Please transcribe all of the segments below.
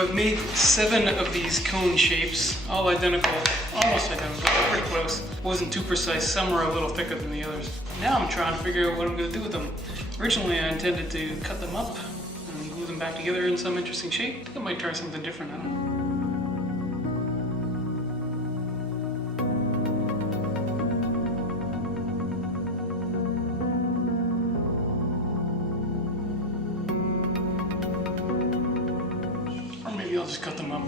I've made 7 of these cone shapes, all identical, almost identical, pretty close. Wasn't too precise, some are a little thicker than the others. Now I'm trying to figure out what I'm going to do with them. Originally I intended to cut them up and glue them back together in some interesting shape. I think I might try something different, I don't know. Or maybe I'll just cut them up.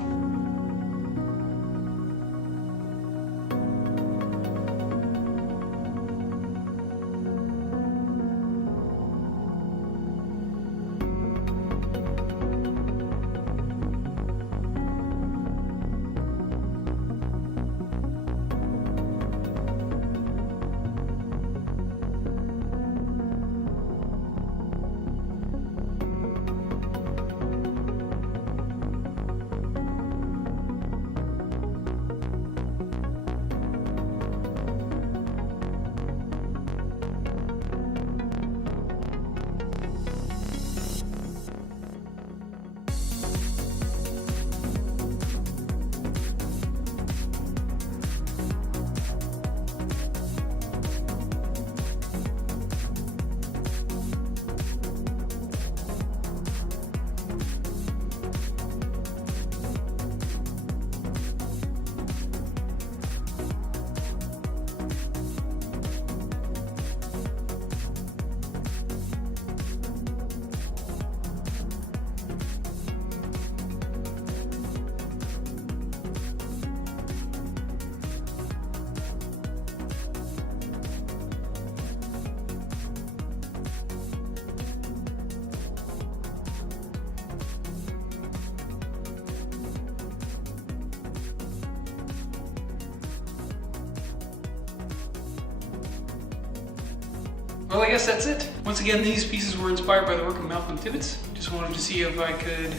Well, I guess that's it. Once again, these pieces were inspired by the work of Malcolm Tibbetts. Just wanted to see if I could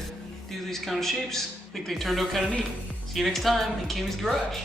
do these kind of shapes. I think they turned out kind of neat. See you next time in Camy's Garage.